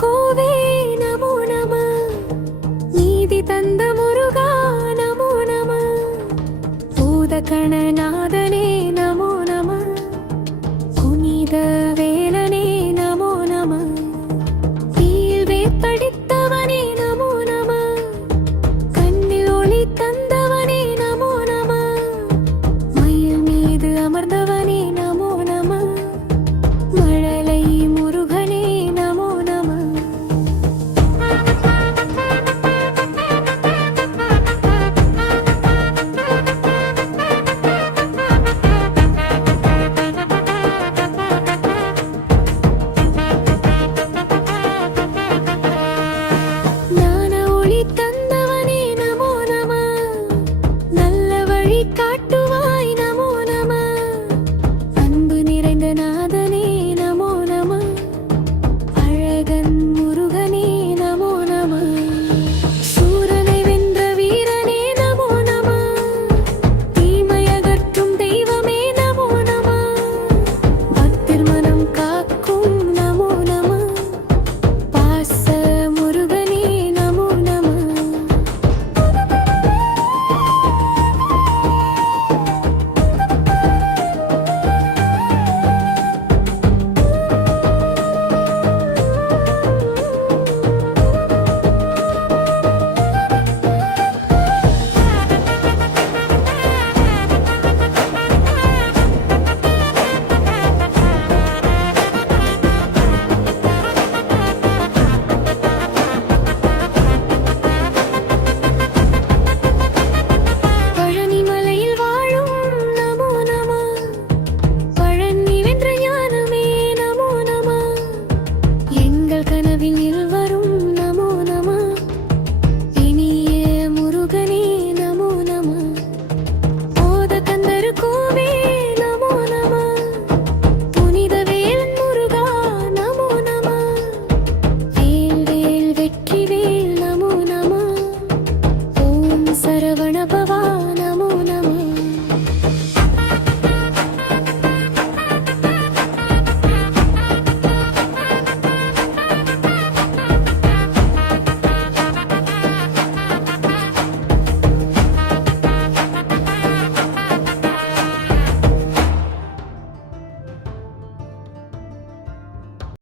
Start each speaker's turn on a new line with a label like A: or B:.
A: కోవే నమో నమ. నీది తందమురుగా నమో నమ. పూదకణ